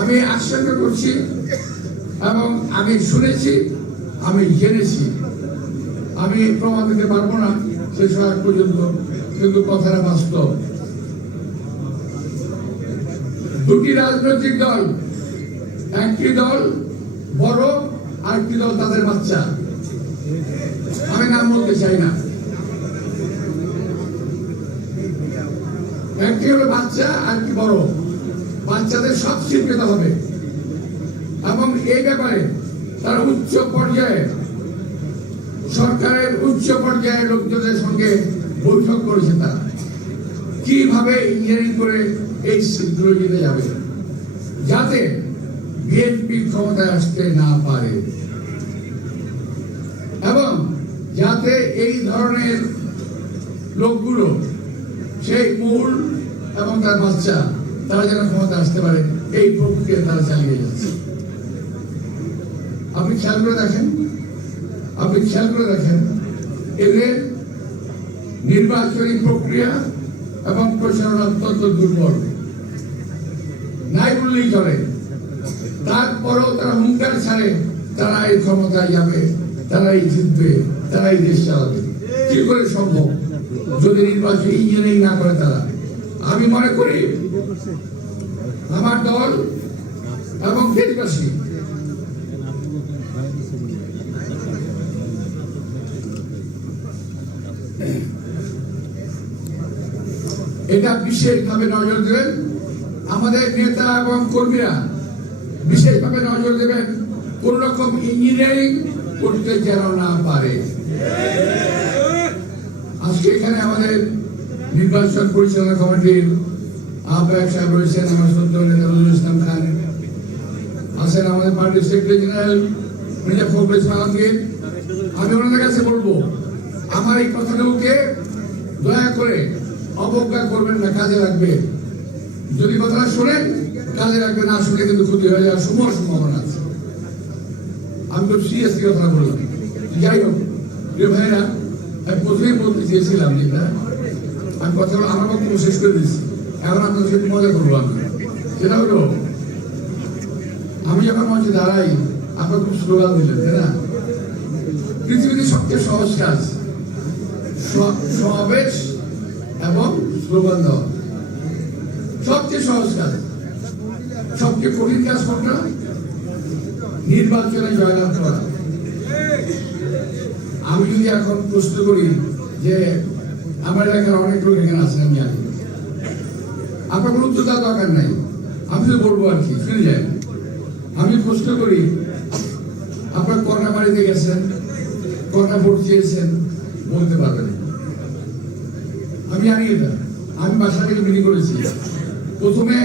আমি আশঙ্কা করছি এবং আমি শুনেছি, আমি জেনেছি, আমি প্রমাণ দিতে পারবো না শেষ হওয়ার পর্যন্ত, কিন্তু কথাটা বাস্তব। দুটি রাজনৈতিক দল, একটি দল বড়, আরেকটি দল তাদের বাচ্চা। আমি নাম বলতে চাই না। একটি হলো বাচ্চা, আরেকটি বড়। বাচ্চাদের সব স্বীকৃত হবে এবং এই ব্যাপারে তারা উচ্চ পর্যায়ে, সরকারের উচ্চ পর্যায়ের লোকজনের সঙ্গে বৈঠক করেছে। তারা কিভাবে ইঞ্জিনিয়ারিং করে এই সিদ্ধান্ত নিতে যাবে যাতে বিএনপি ক্ষমতায় আসতে না পারে এবং যাতে এই ধরনের লোকগুলো, সেই মূল এবং তার বাচ্চা, তারা যেন ক্ষমতা আসতে পারে, এই প্রক্রিয়া তারা চালিয়ে যাচ্ছে। আপনি খেয়াল করে দেখেন, এদের নির্বাচনী প্রক্রিয়া এবং প্রচারণা অত্যন্ত দুর্বল, নাই বললেই চলে। তারপরেও তারা হুঙ্কার ছাড়ে তারা এই ক্ষমতায় যাবে, তারাই জিতবে, তারাই দেশ চালাবে। কি করে সম্ভব যদি নির্বাচন ইঞ্জিনিয়ারিং না করে তারা? আমি মনে করি আমার দল এবং দেশবাসী এটা বিশেষভাবে নজর দেবেন। আমাদের নেতা এবং কর্মীরা বিশেষভাবে নজর দেবেন কোন রকম ইঞ্জিনিয়ারিং করতে যেন না পারে। আজকে এখানে আমাদের নির্বাচন পরিচালনা কমিটির আহ্বায়ক সাহেব রয়েছেন, আমার শ্রদ্ধেয় নেতা নজরুল ইসলাম খান আছেন, আমাদের পার্টির সেক্রেটারি জেনারেল মির্জা ফখরুল ইসলাম আলমগীর। আমি ওনাদের কাছে বলবো, আমার এই কথাগুলোকে দয়া করে অবজ্ঞা করবেন না, কাজে লাগবে। যদি কথাটা শোনেন কাজে লাগবে, না শুনে কিন্তু ক্ষতি হয়ে যাওয়ার সম্ভাবনা আছে। আমি তো সিরিয়াসলি কথা বললাম। যাই হোক প্রিয় ভাইরা, আমি প্রথমেই বলতে চেয়েছিলাম যেটা আমি কথাগুলো আমার বক্তব্য শেষ করে দিচ্ছি, এখন আপনাদের সাথে মজা করবো। আমি সেটা হলো, আমি যখন মঞ্চে দাঁড়াই আপনার খুব স্লোগান দিলেন, তাই না? পৃথিবীতে সবচেয়ে সহজ কাজ সমাবেশ এবং স্লোগান দেওয়া, সবচেয়ে সহজ কাজ। সবচেয়ে কঠিন কাজ কোনটা? নির্বাচনে জয়লাভ করা। আমি যদি এখন প্রশ্ন করি যে আমার এলাকার অনেক লোক এখানে আছেন, আমি জানি, আপনার কোনো উত্তর দেওয়ার দরকার নাই, আমি তো বলবো আর কি, শুনে যায়। আমি প্রশ্ন করি, আপনার কটা বাড়িতে গেছেন, কটা ভোট চেয়েছেন, বলতে পারবেন? আমি জানি এটা। আমি বাসা থেকে মিটিং করেছি, প্রথমে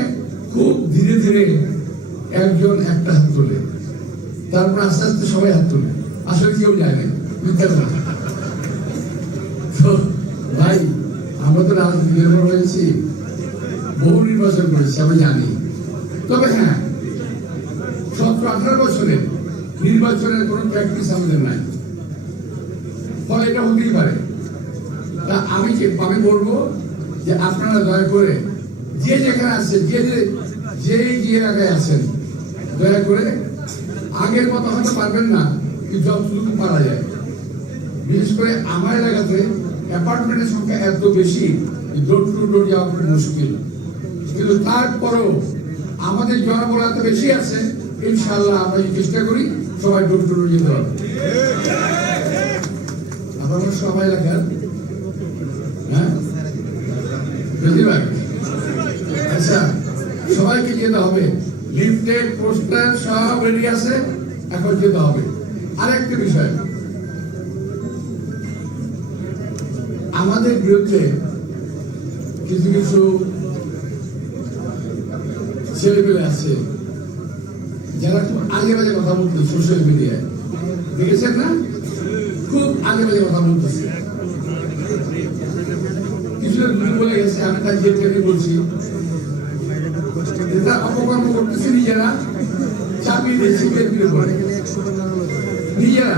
খুব ধীরে ধীরে একজন একটা হাত তোলে, তারপর আস্তে আস্তে সবাই হাত তোলে, আসলে কেউ যায় না। তো ভাই, আমরা তো রাজনীতি নির্ভর হয়েছি, বহু নির্বাচন করেছি, আমি জানি। তবে হ্যাঁ, 17-18 বছরের নির্বাচনের কোন প্র্যাকটিস আমাদের নাই, ফলে এটা হতেই পারে। তা আমি বলবো যে আপনারা দয়া করে যে যেখানে আছেন, যে এলাকায় আছেন, দয়া করে আগের মতো হয়তো পারবেন না, কিন্তু যতটুকু পারা যায়। বিশেষ করে আমার এলাকাতে অ্যাপার্টমেন্টের সংখ্যা এত বেশি, ডোর টু ডোর যাওয়া খুব মুশকিল, কিন্তু তারপরেও আমাদের জনবল এত বেশি আছে, ইনশাআল্লাহ আমরা চেষ্টা করি সবাই ডোর টু ডোর যেতে হবে। আপনার সবাই এলাকার, হ্যাঁ বেশিরভাগ, আচ্ছা সবাইকে যেতে হবে। লিফটেড পোস্টার সব রেডি আছে, এখন যেতে হবে। আরেকটা বিষয়, আমাদের বিরুদ্ধে কিছু কিছু ছেলেপেলে আছে যারা খুব আগে বাজে কথা বলতেছে সোশ্যাল মিডিয়ায়, দেখেছেন না? খুব আগে বাজে কথা বলতেছে। কিছু বলে গেছে, আমি তার যে বলছি, অপকর্ম করতেছে নিজেরা, চাপিয়ে দিচ্ছে বিএনপির উপরে, নিজেরা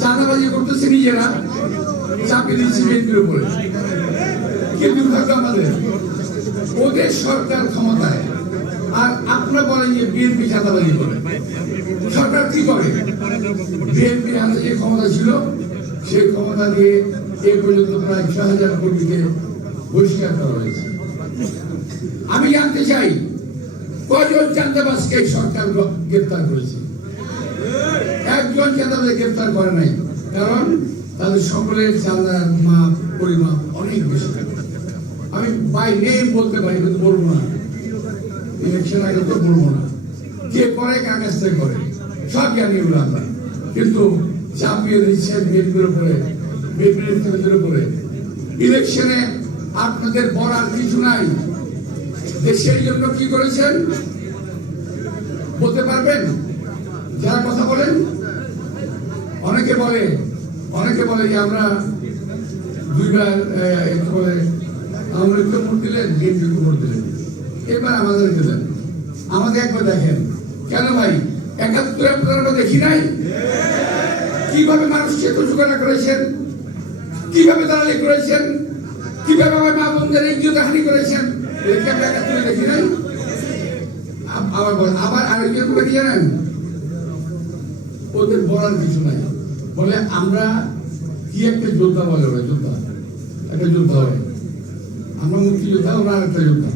চাঁদাবাজি করতেছে, নিজেরা চাপিয়ে দিচ্ছে বিএনপির উপরে। কি দুর্ভাগ্য আমাদের, ওদের সরকার ক্ষমতায়, আর আপনার আমরা বলেন যে বিএনপি চাঁদাবাজি করে, সরকার কি করে? বিএনপির হাতে যে ক্ষমতা ছিল সেই ক্ষমতা দিয়ে এ পর্যন্ত প্রায় ৬,০০০ কোটিকে বহিষ্কার করা হয়েছে। আমি জানতে চাই কয়জন চাঁদাবাজকে সরকার গ্রেফতার করেছে? একজন চাঁদাবাজ গ্রেফতার করে নাই, কারণ তাদের সকলের চাঁদার মাপ পরিমাপ অনেক বেশি। আমি বাই নেম বলতে পারি কিন্তু বলবো না, ইলেকশন আগে তো বলবো না কে করে কার কাছ থেকে করে, সব জানি এগুলো আমরা। কিন্তু চাপিয়ে দিচ্ছে বিএনপির উপরে, বিএনপি নেতৃত্বের উপরে। ইলেকশনে আপনাদের বলার কিছু নাই। দেশের জন্য কি করেছেন বলতে পারবেন? যারা কথা বলেন, অনেকে বলে যে আমরা দুইবার বলে আওয়ামী লীগকে ভোট দিলেন, বিএনপিকে ভোট দিলেন, এবার আমাদেরকে দেন। আমাদের একবার দেখেন কেন ভাই? ৭১ আপনারা দেখি নাই কিভাবে মানুষকে তুচুকানা করেছেন, কিভাবে দালালি করেছেন, কিভাবে আমার মা বোনদের ইজ্জত হানি করেছেন, আমরা ৭১ দেখি নাই। আবার আরেকজন করে কি জানেন? ওদের বলার কিছু নাই, বলে আমরা কি একটা যোদ্ধা বলে, ওরা যোদ্ধা, একটা যোদ্ধা হয়, আমরা মুক্তিযোদ্ধা, ওরা আরেকটা যোদ্ধা।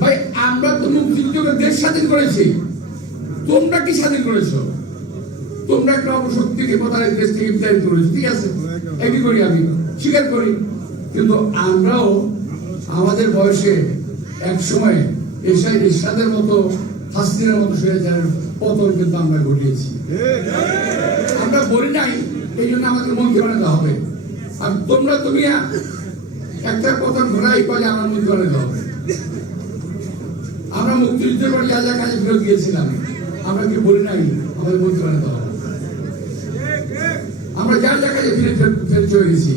ভাই আমরা তো মুক্তিযুদ্ধে দেশ স্বাধীন করেছি, তোমরা কি স্বাধীন করেছো? তোমরা একটা অপশক্তিকে প্রধানের দেশ থেকে বিতাড়িত করেছো, ঠিক আছে, একই করি, আমি স্বীকার করি। কিন্তু আমরাও আমাদের বয়সে এক সময় এরশাদের মতো, হাসিনার মতো স্বৈরাচারের পতন কিন্তু আমরা ঘটিয়েছি। আমরা বলি নাই এই জন্য আমাদের মন্ত্রী বানাতে হবে। আর তুমি একটা পতন ঘোরাই কলে আমার মন্ত্রী বানাতে হবে। আমরা মুক্তিযুদ্ধের পর যা যা কাজে ফেরত গিয়েছিলাম, আমরা কি বলি নাই আমাদের মন্ত্রী বানাতে হবে? আমরা যা যা কাজে ফেরত চলে গেছি,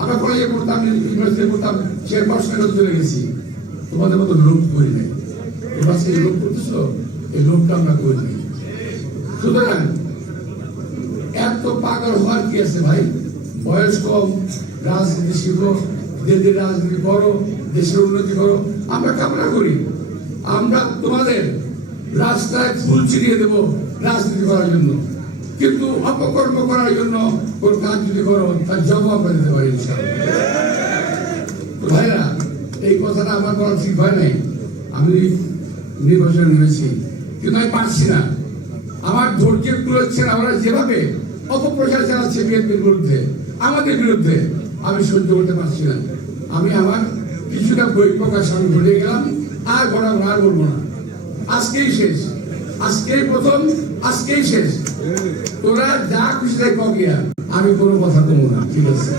আমরা কলেজে পড়তাম, ইউনিভার্সিটি পড়তাম, সে পড়াশোনা চলে গেছি। তোমাদের মতো লোক করি নাই। এবার সেই লোক করতেছ, এই লোকটা আমরা করি নাই। সুতরাং এত পাগল হওয়ার কি আছে ভাই? বয়স কম, রাজনীতি শিখো, দেশের রাজনীতি করো, দেশের উন্নতি করো, আমরা কামনা করি। আমরা তোমাদের রাস্তায় ফুল ছিটিয়ে দেবো রাজনীতি করার জন্য, কিন্তু অপকর্ম করার জন্য কোন কাজ যদি করো তার জবাব আমরা দিতে পারি ইনশাআল্লাহ। ভাইরা, এই কথাটা আমার বলা ঠিক হয় নাই। আমি নির্বাচন হয়েছি, কিন্তু আমি পারছি না। আমার ধৈর্যের কুলোচ্ছে না। আমরা যেভাবে অপপ্রচার চালাচ্ছে বিএনপির বিরুদ্ধে, আমাদের বিরুদ্ধে, আমি সহ্য করতে পারছি না। আমি আমার কিছুটা বই প্রকাশ আমি ভুলে গেলাম, আর বলাবো না, আর বলবো না। আজকেই শেষ, আজকেই প্রথম, আজকেই শেষ। তোরা যা খুশি তাই কগিয়া, আমি কোনো কথা বলবো না, ঠিক আছে?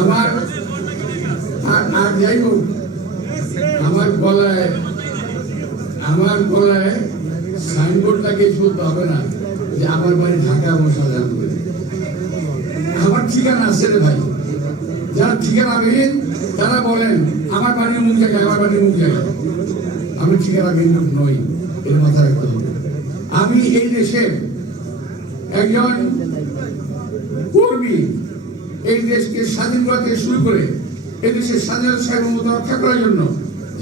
আমার আর যাই হোক, আমার গলায় সাইনবোর্ড লাগিয়ে চলতে হবে না যে আমার বাড়ি ঢাকা এবং শাহজাহানপুরে। আমার ঠিকানা আছে রে ভাই। যারা ঠিকানাবিহীন তারা বলেন আমার বাড়ির মুখ জায়গায়, আমার বাড়ির মুখ জায়গায়। আমি ঠিকানাবিহীন লোক নই, এর মাথায় রাখতে হবে। আমি এই দেশের একজন কর্মী। এই দেশকে স্বাধীন করা থেকে শুরু করে এই দেশের স্বাধীনতা সার্বভৌমত্ব রক্ষা করার জন্য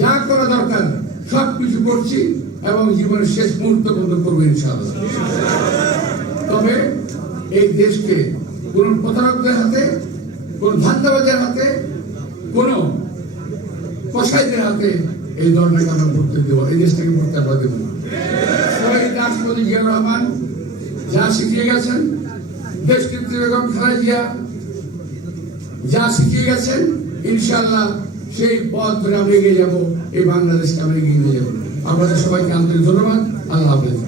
যা করা দরকার সবকিছু করছি এবং জীবনের শেষ মুহূর্ত পর্যন্ত করবো ইনশাআল্লাহ। তবে এই দেশকে কোন প্রতারকদের হাতে, কোন ধান্দাবাজের হাতে, কোন কসাইদের হাতে এই দলটাকে আমরা করতে দেব, এই দেশটাকে করতে আমরা দেব না। রাষ্ট্রপতি জিয়াউর রহমান যা শিখিয়ে গেছেন, দেশনেত্রী বেগম খালেদা জিয়া যা শিখিয়ে গেছেন, ইনশাআল্লাহ সেই পথ ধরে আমরা এগিয়ে যাবো, এই বাংলাদেশকে আমরা এগিয়ে নিয়ে যাবো। আপনাদের সবাইকে আন্তরিক ধন্যবাদ। আল্লাহ হাফেজ।